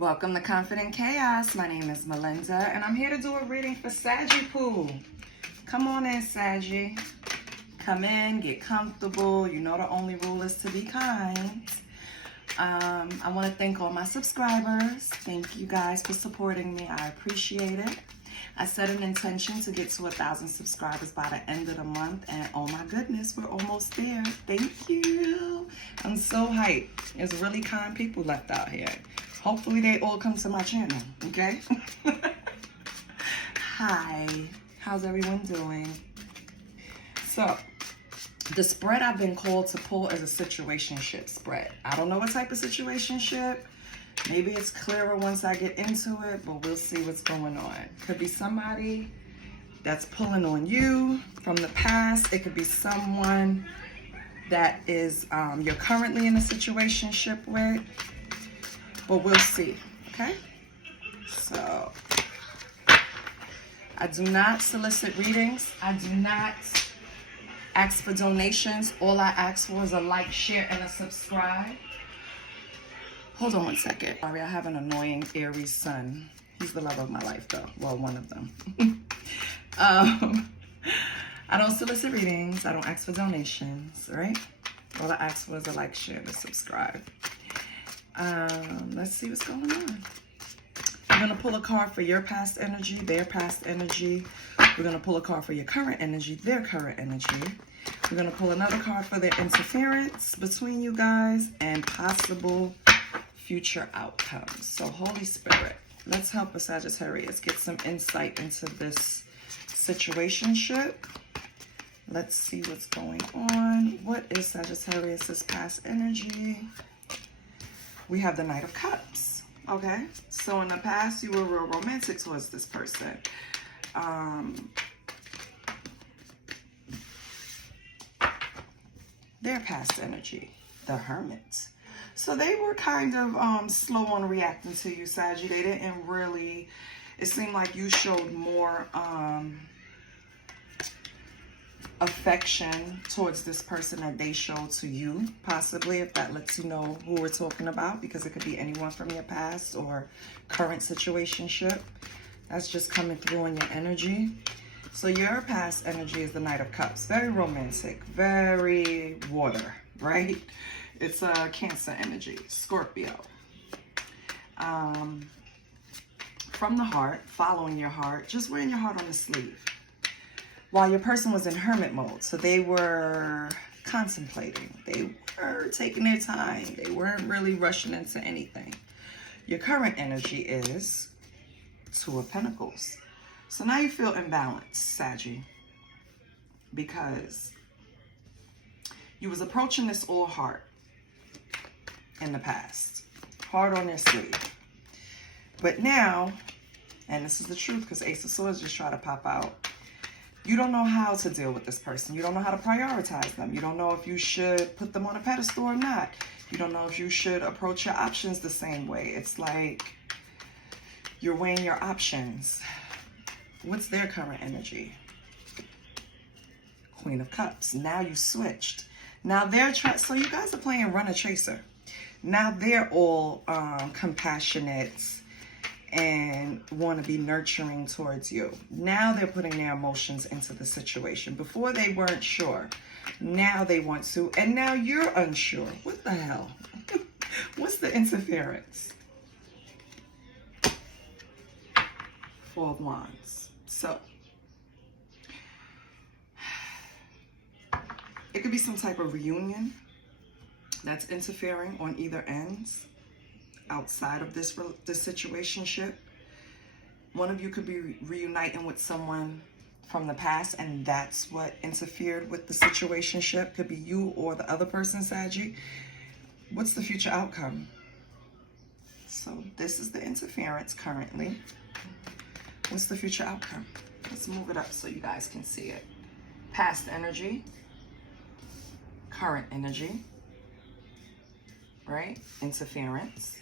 Welcome to Confident Chaos. My name is Melinda, and I'm here to do a reading for Saggy Poo. Come on in, Saggy. Come in, get comfortable. You know the only rule is to be kind. I want to thank all my subscribers. Thank you guys for supporting me. I appreciate it. I set an intention to get to 1,000 subscribers by the end of the month, and oh my goodness, we're almost there. Thank you. I'm so hyped. There's really kind people left out here. Hopefully they all come to my channel, okay? Hi, how's everyone doing? So, the spread I've been called to pull is a situationship spread. I don't know what type of situationship. Maybe it's clearer once I get into it, but we'll see what's going on. Could be somebody that's pulling on you from the past. It could be someone that is you're currently in a situationship with, but we'll see, okay? So, I do not solicit readings. I do not ask for donations. All I ask for is a like, share, and a subscribe. Hold on one second. Sorry, I have an annoying Aries son. He's the love of my life, though. Well, one of them. I don't solicit readings. I don't ask for donations, right? All I ask for is a like, share, and a subscribe. Let's see what's going on. We're going to pull a card for your past energy, their past energy. We're going to pull a card for your current energy, their current energy. We're going to pull another card for their interference between you guys and possible future outcomes. So, Holy Spirit, let's help a Sagittarius get some insight into this situationship. Let's see what's going on. What is Sagittarius's past energy? We have the Knight of Cups. Okay, so in the past, you were real romantic towards this person. Their past energy, the Hermit. So they were kind of slow on reacting to you, Saggy. They didn't really, it seemed like you showed more affection towards this person that they showed to you, possibly, if that lets you know who we're talking about, because it could be anyone from your past or current situationship. That's just coming through in your energy. So your past energy is the Knight of Cups. Very romantic, very water, right? It's a Cancer energy, Scorpio. From the heart, following your heart, just wearing your heart on the sleeve. While your person was in hermit mode, so they were contemplating. They were taking their time. They weren't really rushing into anything. Your current energy is Two of Pentacles. So now you feel imbalanced, Saggy, because you was approaching this all heart in the past. Heart on their sleeve. But now, and this is the truth because Ace of Swords just try to pop out, you don't know how to deal with this person. You don't know how to prioritize them. You don't know if you should put them on a pedestal or not. You don't know if you should approach your options the same way. It's like you're weighing your options. What's their current energy? Queen of Cups. Now you switched. Now they're trying, so you guys are playing runner chaser. Now they're all compassionate and want to be nurturing towards you. Now they're putting their emotions into the situation. Before they weren't sure. Now they want to. And now you're unsure. What the hell? What's the interference? Four of Wands. So, it could be some type of reunion that's interfering on either ends. Outside of this situationship, one of you could be reuniting with someone from the past, and that's what interfered with the situationship. Could be you or the other person, Saggy. What's the future outcome? So this is the interference currently. What's the future outcome? Let's move it up so you guys can see it. Past energy, current energy, right? Interference.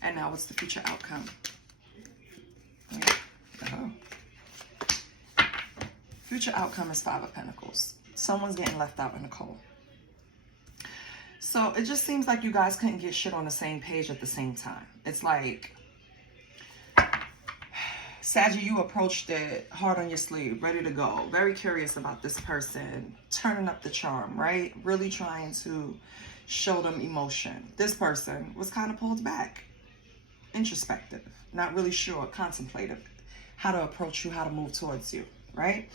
And now what's the future outcome? Oh. Future outcome is Five of Pentacles. Someone's getting left out in the cold. So it just seems like you guys couldn't get shit on the same page at the same time. It's like, Sagittarius, you approached it hard on your sleeve, ready to go. Very curious about this person, turning up the charm, right? Really trying to show them emotion. This person was kind of pulled back, introspective, not really sure, contemplative, how to approach you, how to move towards you, right?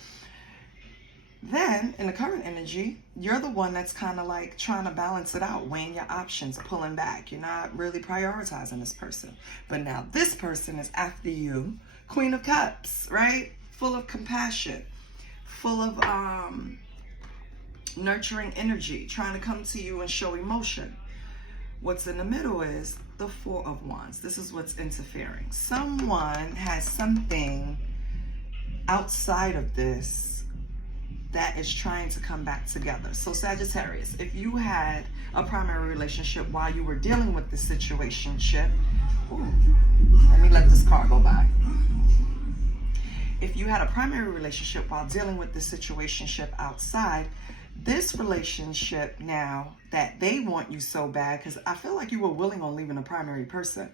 Then, in the current energy, you're the one that's kind of like trying to balance it out, weighing your options, pulling back. You're not really prioritizing this person. But now this person is after you, Queen of Cups, right? Full of compassion, full of nurturing energy, trying to come to you and show emotion. What's in the middle is the Four of Wands. This is what's interfering. Someone has something outside of this that is trying to come back together. So Sagittarius, if you had a primary relationship while you were dealing with this situationship, let me let this card go by. If you had a primary relationship while dealing with this situationship outside, this relationship now that they want you so bad, because I feel like you were willing on leaving a primary person,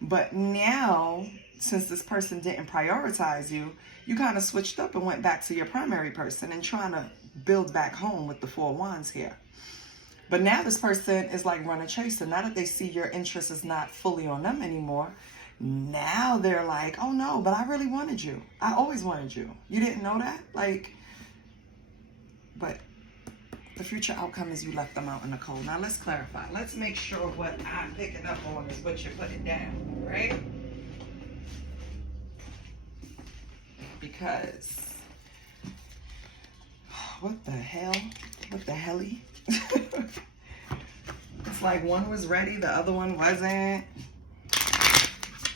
but now since this person didn't prioritize you, you kind of switched up and went back to your primary person and trying to build back home with the Four of Wands here. But now this person is like running chaser. Now that they see your interest is not fully on them anymore, now they're like, oh no, but I really wanted you. I always wanted you. You didn't know that? Like, but the future outcome is you left them out in the cold. Now let's clarify. Let's make sure what I'm picking up on is what you're putting down, right? Because what the hell? What the helly? It's like one was ready, the other one wasn't.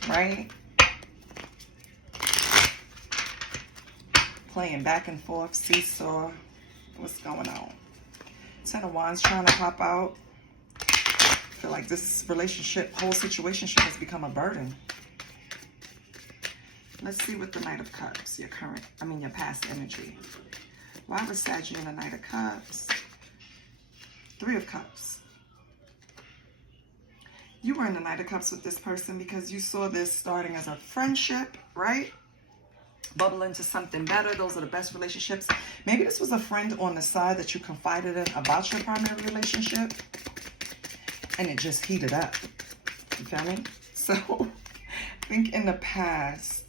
Right? Playing back and forth, seesaw. What's going on? Ten of Wands trying to pop out. I feel like this relationship, whole situation has become a burden. Let's see what the Knight of Cups, your past energy. Why was Sagittarius in the Knight of Cups? Three of Cups. You were in the Knight of Cups with this person because you saw this starting as a friendship, right? Bubble into something better. Those are the best relationships. Maybe this was a friend on the side that you confided in about your primary relationship, and it just heated up. You feel me? So, I think in the past,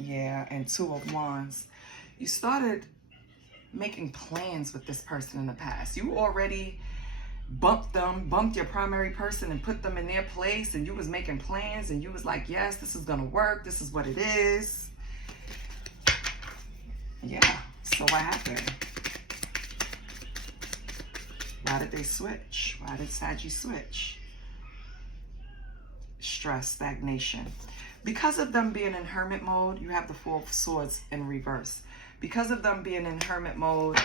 yeah, and Two of Wands, you started making plans with this person in the past. You already bumped your primary person and put them in their place, and you was making plans, and you was like, yes, this is gonna work, this is what it is. Yeah, so what happened? Why did they switch? Why did Sagittarius switch? Stress, stagnation. Because of them being in hermit mode, you have the Four of Swords in reverse. Because of them being in hermit mode,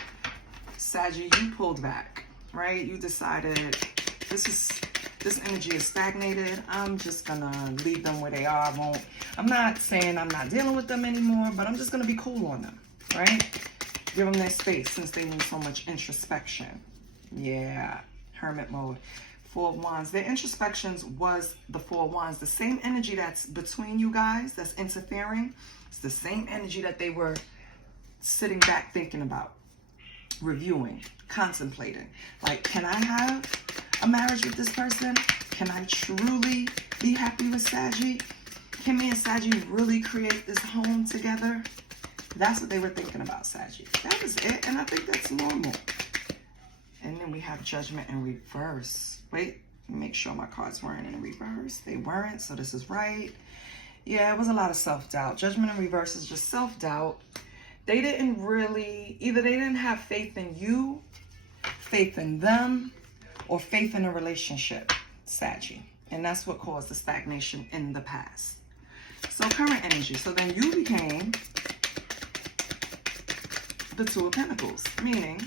Sagittarius, you pulled back, right? You decided this energy is stagnated. I'm just gonna leave them where they are. I'm not saying I'm not dealing with them anymore, but I'm just gonna be cool on them, right? Give them their space since they need so much introspection. Yeah, hermit mode. Four of Wands. Their introspections was the Four of Wands. The same energy that's between you guys, that's interfering, it's the same energy that they were sitting back thinking about, reviewing, contemplating. Like, can I have a marriage with this person? Can I truly be happy with Sagittarius? Can me and Sagittarius really create this home together? That's what they were thinking about, Sagittarius. That was it, and I think that's normal. And then we have Judgment in reverse. Wait, make sure my cards weren't in reverse. They weren't, so this is right. Yeah, it was a lot of self-doubt. Judgment in reverse is just self-doubt. They didn't really, either they didn't have faith in you, faith in them, or faith in a relationship, Sagittarius. And that's what caused the stagnation in the past. So current energy. So then you became the Two of Pentacles, meaning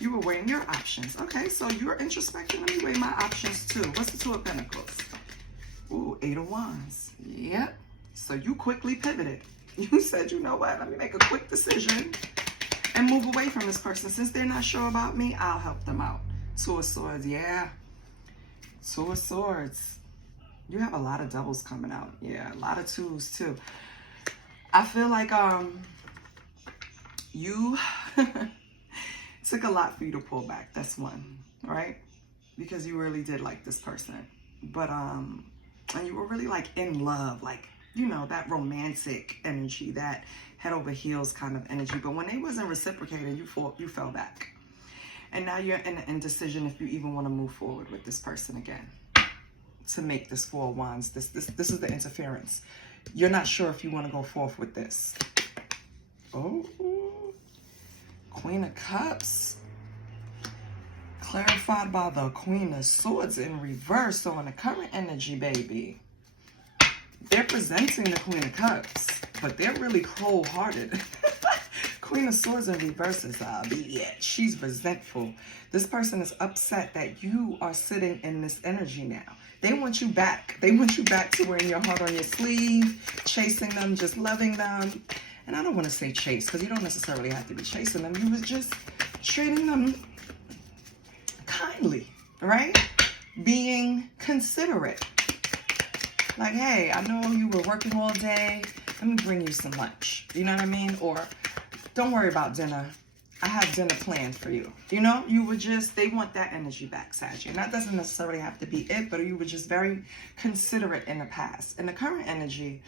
you were weighing your options. Okay, so you're introspection. Let me weigh my options too. What's the Two of Pentacles? Ooh, Eight of Wands. Yep. So you quickly pivoted. You said, you know what? Let me make a quick decision. and move away from this person. Since they're not sure about me, I'll help them out. Two of Swords, yeah. Two of Swords. You have a lot of doubles coming out. Yeah, a lot of twos too. I feel like you took a lot for you to pull back. That's one, right? Because you really did like this person. But and you were really like in love, like, you know, that romantic energy, that head over heels kind of energy. But when they wasn't reciprocating, you fell back. And now you're in an indecision if you even want to move forward with this person again. To make this Four of Wands, this is the interference. You're not sure if you want to go forth with this. Oh, Queen of Cups. Clarified by the Queen of Swords in reverse. So in the current energy, baby, they're presenting the Queen of Cups, but they're really cold-hearted. Queen of Swords in reverse is she's resentful. This person is upset that you are sitting in this energy now. They want you back. They want you back to wearing your heart on your sleeve, chasing them, just loving them. And I don't want to say chase, because you don't necessarily have to be chasing them. You was just treating them kindly, right? Being considerate. Like, hey, I know you were working all day. Let me bring you some lunch. You know what I mean? Or don't worry about dinner. I have dinner planned for you. You know, you were just, they want that energy back, Sagittarius. And that doesn't necessarily have to be it, but you were just very considerate in the past. In the current energy,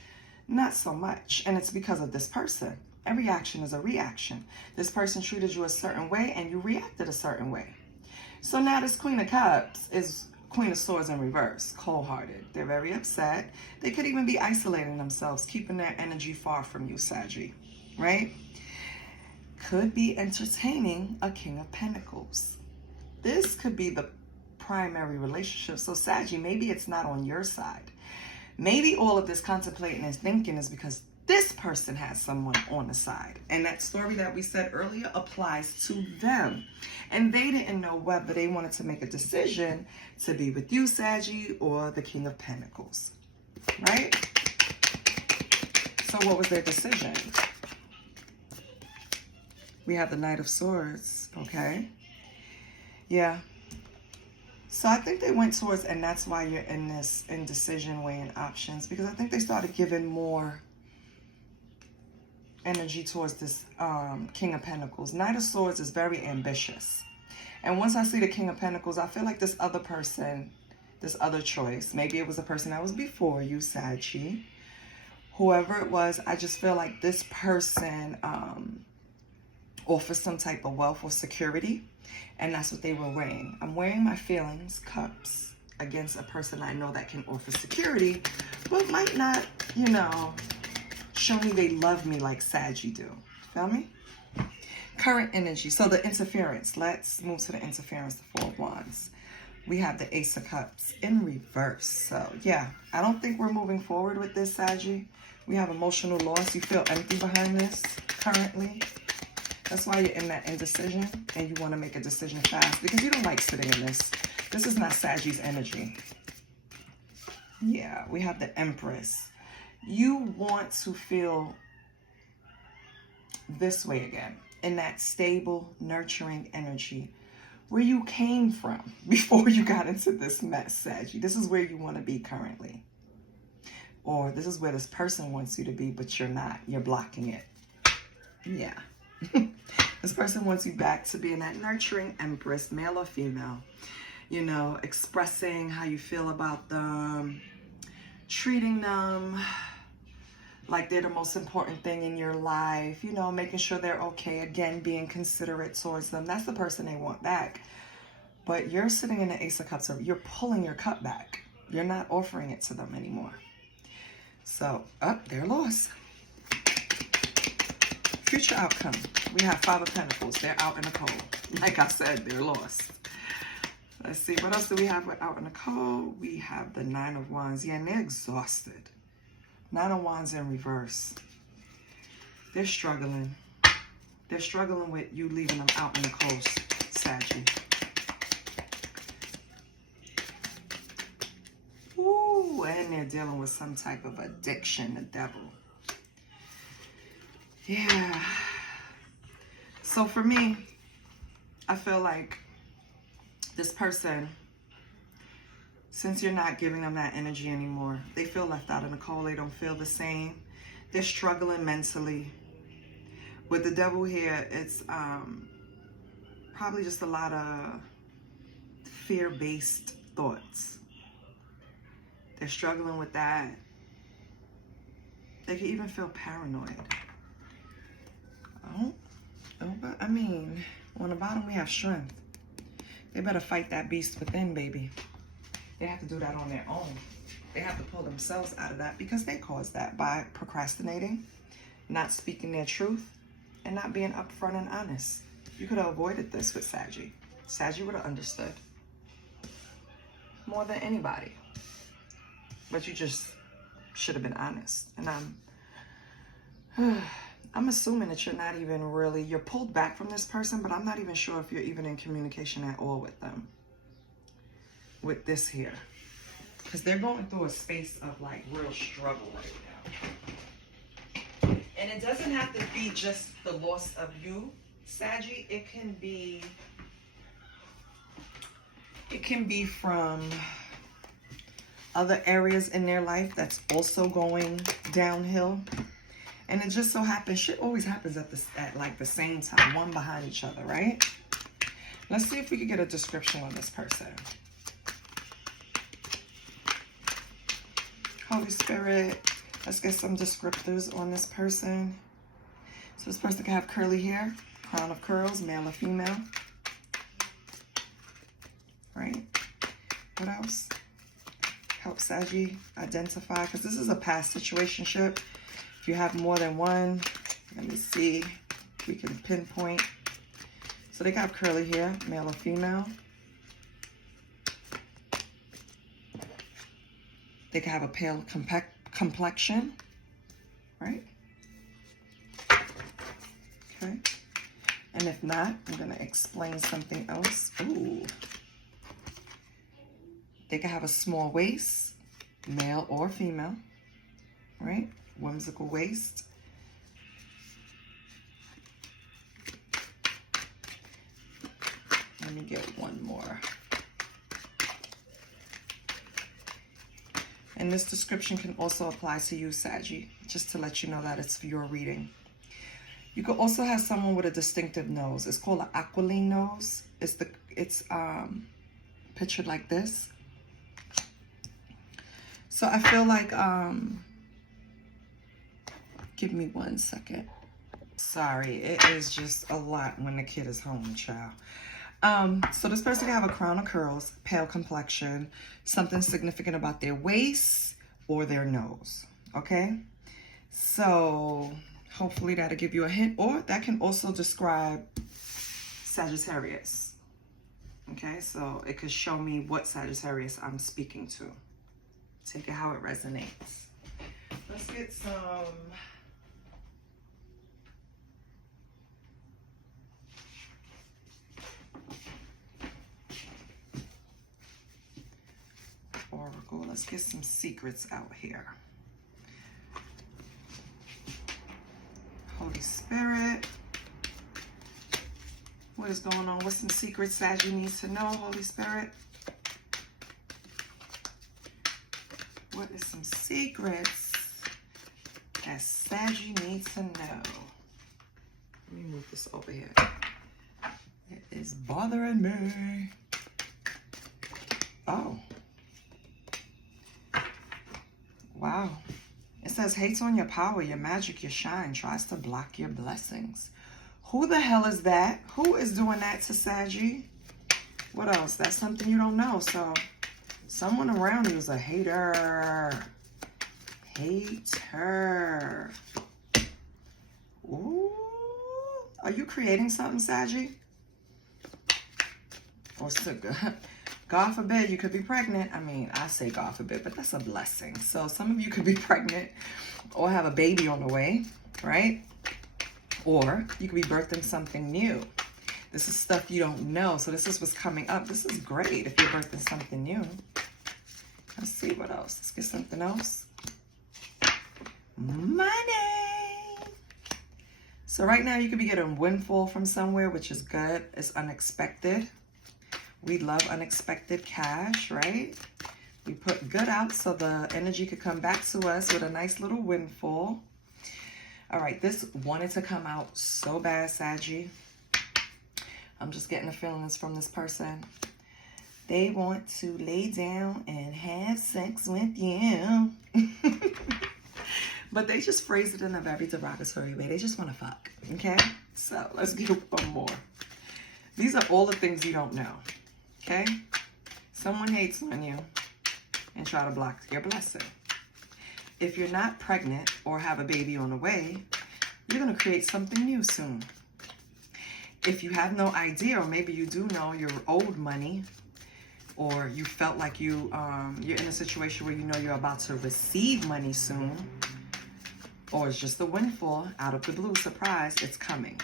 not so much. And it's because of this person. Every action is a reaction. This person treated you a certain way and you reacted a certain way. So now this Queen of Cups is Queen of Swords in reverse, cold-hearted. They're very upset. They could even be isolating themselves, keeping their energy far from you, Sagittarius, right? Could be entertaining a King of Pentacles. This could be the primary relationship. So Sagittarius, maybe it's not on your side. Maybe all of this contemplating and thinking is because this person has someone on the side. And that story that we said earlier applies to them. And they didn't know whether they wanted to make a decision to be with you, Sagittarius, or the King of Pentacles. Right? So what was their decision? We have the Knight of Swords, okay? Yeah. So I think they went towards, and that's why you're in this indecision weighing options, because I think they started giving more energy towards this King of Pentacles. Knight of Swords is very ambitious. And once I see the King of Pentacles, I feel like this other person, this other choice, maybe it was a person that was before you, Sagittarius, whoever it was, I just feel like this person offers some type of wealth or security, and that's what they were weighing. I'm weighing my feelings, cups, against a person I know that can offer security, but might not, you know, show me they love me like Sagittarius do. Feel me? Current energy. So the interference. Let's move to the interference, the Four of Wands. We have the Ace of Cups in reverse. So yeah, I don't think we're moving forward with this, Sagittarius. We have emotional loss. You feel empty behind this currently. That's why you're in that indecision and you want to make a decision fast because you don't like sitting in this. This is not Sagittarius energy. Yeah, we have the Empress. You want to feel this way again, in that stable, nurturing energy where you came from before you got into this mess, Sagittarius. This is where you want to be currently. Or this is where this person wants you to be, but you're not. You're blocking it. Yeah. This person wants you back to being that nurturing Empress, male or female. You know, expressing how you feel about them, treating them like they're the most important thing in your life, you know, making sure they're okay, again, being considerate towards them. That's the person they want back. But you're sitting in the Ace of Cups, you're pulling your cup back. You're not offering it to them anymore. So, they're lost. Future outcome. We have Five of Pentacles. They're out in the cold. Like I said, they're lost. Let's see, what else do we have out in the cold? We have the Nine of Wands. Yeah, and they're exhausted. Nine of Wands in reverse. They're struggling. They're struggling with you leaving them out in the cold, Sagittarius. Ooh, and they're dealing with some type of addiction, the devil. Yeah. So for me, I feel like this person, since you're not giving them that energy anymore, they feel left out in the cold. They don't feel the same. They're struggling mentally. With the devil here, it's probably just a lot of fear-based thoughts. They're struggling with that. They can even feel paranoid. Oh, but I mean, on the bottom we have strength. They better fight that beast within, baby. They have to do that on their own. They have to pull themselves out of that because they caused that by procrastinating, not speaking their truth, and not being upfront and honest. You could have avoided this with Saggy. Saggy would have understood more than anybody. But you just should have been honest. And I'm assuming that you're not even really, you're pulled back from this person, but I'm not even sure if you're even in communication at all with them. With this here. Because they're going through a space of like real struggle right now. And it doesn't have to be just the loss of you, Saggy. It can be from other areas in their life that's also going downhill. And it just so happens, shit always happens at like the same time, one behind each other, right? Let's see if we can get a description on this person. Holy Spirit, let's get some descriptors on this person. So this person can have curly hair, crown of curls, male or female. Right? What else? Help Saggy identify, because this is a past situationship. If you have more than one, let me see if we can pinpoint. So they got curly hair, male or female. They can have a pale complexion, right? Okay. And if not, I'm going to explain something else. Ooh. They can have a small waist, male or female, right? Whimsical waist. Let me get one more. And this description can also apply to you, Saggy, just to let you know that it's for your reading. You could also have someone with a distinctive nose. It's called an aquiline nose. It's pictured like this. So I feel like, give me 1 second. Sorry, it is just a lot when the kid is home, child. So this person can have a crown of curls, pale complexion, something significant about their waist or their nose, okay? So hopefully that'll give you a hint, or that can also describe Sagittarius, okay? So it could show me what Sagittarius I'm speaking to. Take it how it resonates. Let's get some Oracle. Let's get some secrets out here. Holy Spirit. What is going on? What's some secrets Saggy needs to know, Holy Spirit? What is some secrets that Saggy needs to know? Let me move this over here. It is bothering me. Oh. Wow. It says, hates on your power, your magic, your shine, tries to block your blessings. Who the hell is that? Who is doing that to Saggy? What else? That's something you don't know. So someone around you is a hater. Hater. Ooh. Are you creating something, Saggy? Or God forbid, you could be pregnant. I mean, I say God forbid, but that's a blessing. So some of you could be pregnant or have a baby on the way, right? Or you could be birthing something new. This is stuff you don't know. So this is what's coming up. This is great if you're birthing something new. Let's see what else. Let's get something else. Money. So right now you could be getting windfall from somewhere, which is good. It's unexpected. We love unexpected cash, right? We put good out so the energy could come back to us with a nice little windfall. All right, this wanted to come out so bad, Saggy. I'm just getting the feelings from this person. They want to lay down and have sex with you. But they just phrase it in a very derogatory way. They just want to fuck, okay? So let's get one more. These are all the things you don't know, okay? Someone hates on you and try to block your blessing. If you're not pregnant or have a baby on the way, you're going to create something new soon. If you have no idea, or maybe you do know you're owed money, or you felt like you're in a situation where you know you're about to receive money soon, or it's just a windfall out of the blue, surprise, it's coming.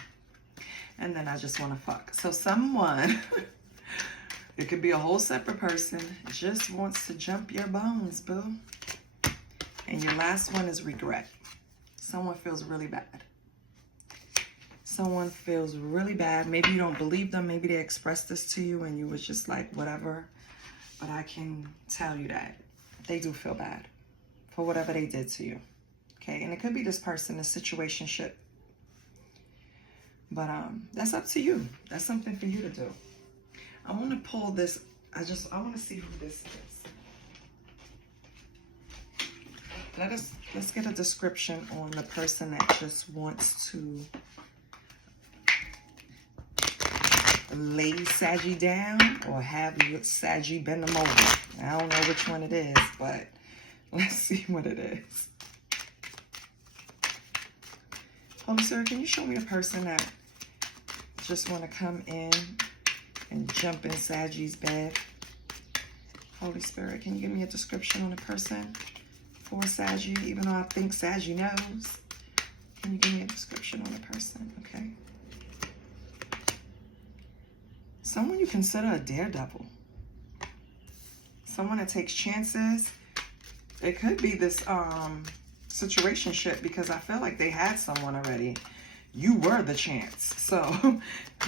And then I just want to fuck. So someone, it could be a whole separate person, just wants to jump your bones, boo. And your last one is regret. Someone feels really bad. Someone feels really bad. Maybe you don't believe them. Maybe they expressed this to you and you was just like, whatever. But I can tell you that they do feel bad for whatever they did to you. Okay, and it could be this person, a situationship. But that's up to you. That's something for you to do. I want to pull this. I want to see who this is. Let's get a description on the person that just wants to lay Saggy down or have Saggy bend them over. I don't know which one it is, but let's see what it is. Holy Spirit, can you show me a person that just want to come in and jump in Saggy's bed? Holy Spirit, can you give me a description on a person for Saggy, even though I think Saggy knows? Can you give me a description on a person? Okay. Someone you consider a daredevil. Someone that takes chances. It could be this situationship, because I feel like they had someone already. You were the chance. So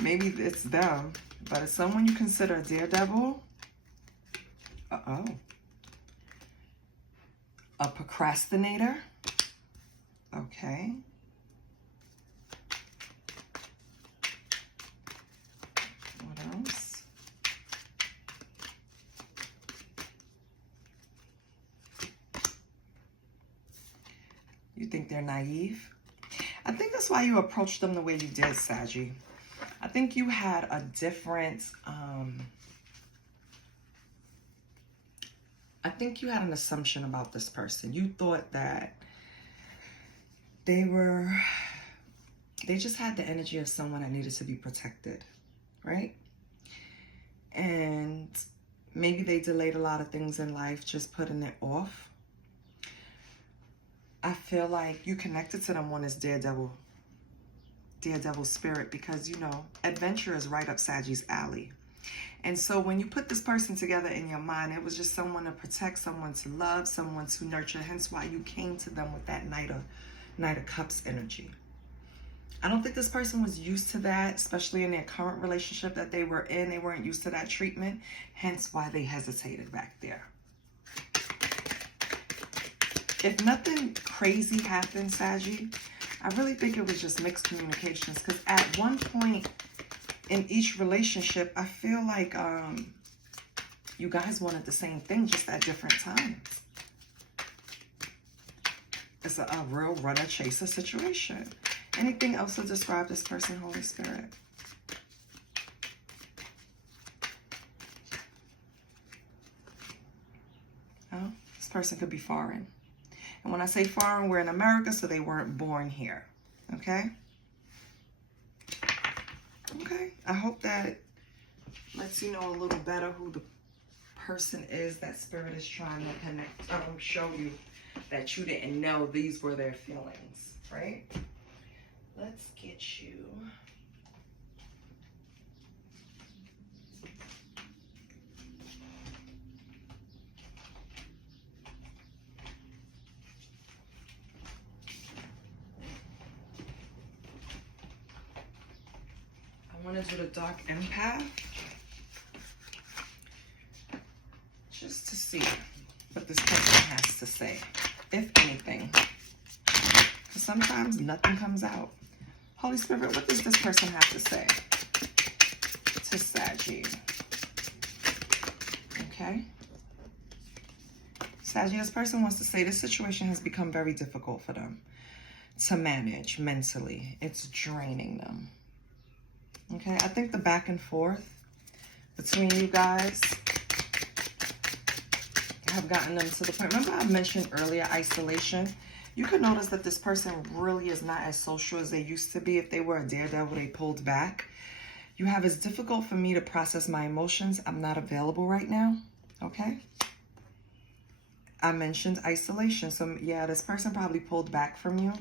maybe it's them. But it's someone you consider a daredevil. Uh-oh. A procrastinator. Okay. What else? You think they're naive? I think that's why you approached them the way you did, Saggy. I think you had a different, I think you had an assumption about this person. You thought that they just had the energy of someone that needed to be protected, right? And maybe they delayed a lot of things in life, just putting it off. I feel like you connected to them on this daredevil spirit, because, you know, adventure is right up Saggy's alley. And so when you put this person together in your mind, it was just someone to protect, someone to love, someone to nurture. Hence why you came to them with that Knight of Cups energy. I don't think this person was used to that, especially in their current relationship that they were in. They weren't used to that treatment. Hence why they hesitated back there. If nothing crazy happened, Saggy, I really think it was just mixed communications. Because at one point in each relationship, I feel like you guys wanted the same thing, just at different times. It's a real runner-chaser situation. Anything else to describe this person, Holy Spirit? Oh, this person could be foreign. And when I say foreign, we're in America, so they weren't born here. Okay? Okay. I hope that lets you know a little better who the person is that Spirit is trying to connect, show you that you didn't know these were their feelings, right? Let's get you... want to do the dark empath. Just to see what this person has to say, if anything. Because sometimes nothing comes out. Holy Spirit, what does this person have to say to Saggy? Okay. Saggy, this person wants to say this situation has become very difficult for them to manage mentally. It's draining them. Okay, I think the back and forth between you guys have gotten them to the point. Remember I mentioned earlier isolation? You could notice that this person really is not as social as they used to be. If they were a daredevil, they pulled back. You have, it's difficult for me to process my emotions. I'm not available right now. Okay. I mentioned isolation. So yeah, this person probably pulled back from you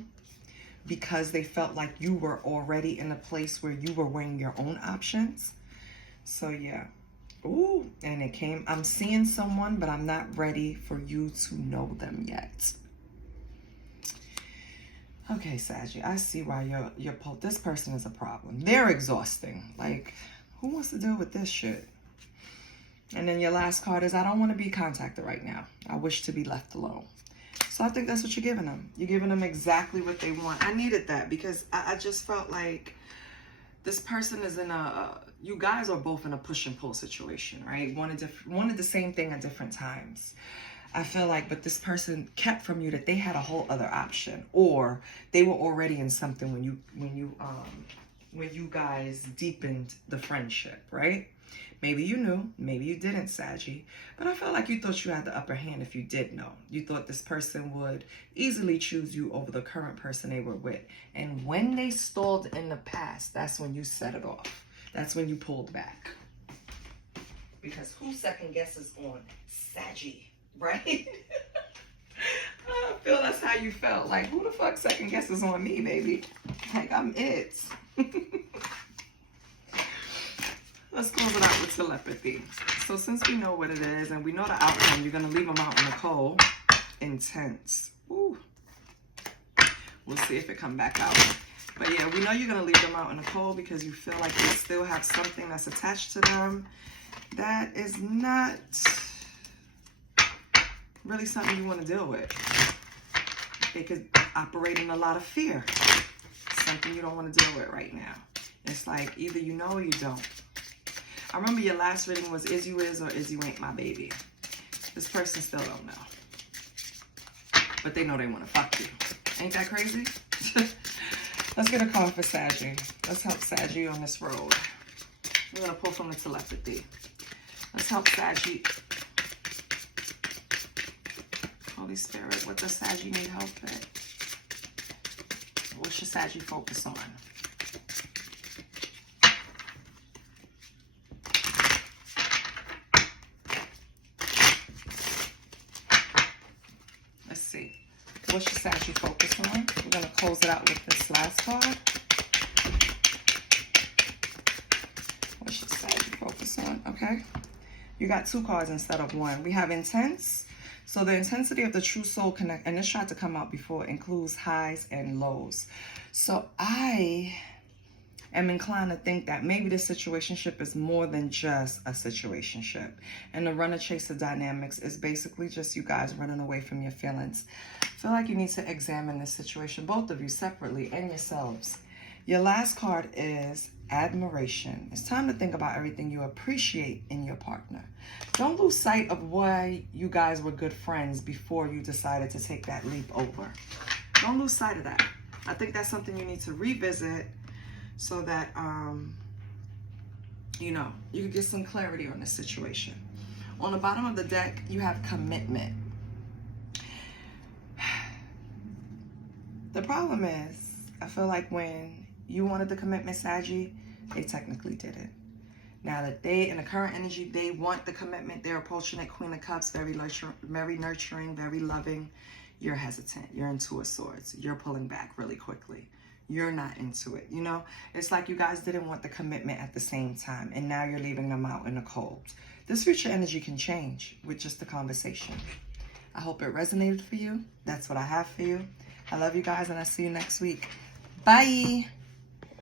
because they felt like you were already in a place where you were weighing your own options. So yeah. Ooh, and it came, I'm seeing someone, but I'm not ready for you to know them yet. Okay, Saggy, I see why this person is a problem. They're exhausting. Like, who wants to deal with this shit? And then your last card is, I don't want to be contacted right now. I wish to be left alone. So I think that's what you're giving them. You're giving them exactly what they want. I needed that because I just felt like this person is in you guys are both in a push and pull situation, right? Wanted the same thing at different times. I feel like, but this person kept from you that they had a whole other option, or they were already in something when you guys deepened the friendship, right? Maybe you knew, maybe you didn't, Saggy, but I felt like you thought you had the upper hand if you did know. You thought this person would easily choose you over the current person they were with. And when they stalled in the past, that's when you set it off. That's when you pulled back. Because who second guesses on Saggy, right? I feel that's how you felt. Like, who the fuck second guesses on me, baby? Like, I'm it. Let's close it out with telepathy. So since we know what it is and we know the outcome, you're going to leave them out in the cold. Intense. Ooh. We'll see if it come back out. But yeah, we know you're going to leave them out in the cold because you feel like they still have something that's attached to them that is not really something you want to deal with. They could operate in a lot of fear. Something you don't want to deal with right now. It's like either you know or you don't. I remember your last reading was is you is or is you ain't my baby. This person still don't know. But they know they want to fuck you. Ain't that crazy? Let's get a card for Saggy. Let's help Saggy on this road. We're going to pull from the telepathy. Let's help Saggy. Holy Spirit, what does Saggy need help with? What should Saggy focus on? Let's see. What should Saggy focus on? We're going to close it out with this last card. What should Saggy focus on? Okay. You got two cards instead of one. We have intense. So the intensity of the true soul connect, and this tried to come out before, includes highs and lows. So I am inclined to think that maybe this situationship is more than just a situationship. And the runner-chaser dynamics is basically just you guys running away from your feelings. I feel like you need to examine this situation, both of you separately and yourselves. Your last card is admiration. It's time to think about everything you appreciate in your partner. Don't lose sight of why you guys were good friends before you decided to take that leap over. Don't lose sight of that. I think that's something you need to revisit so that, you can get some clarity on this situation. On the bottom of the deck, you have commitment. The problem is, I feel like when you wanted the commitment, Saggy, they technically did it. Now that they, in the current energy, they want the commitment, they're approaching it, Queen of Cups, very nurturing, very loving. You're hesitant. You're in Two of Swords. You're pulling back really quickly. You're not into it. It's like you guys didn't want the commitment at the same time, and now you're leaving them out in the cold. This future energy can change with just the conversation. I hope it resonated for you. That's what I have for you. I love you guys, and I'll see you next week. Bye.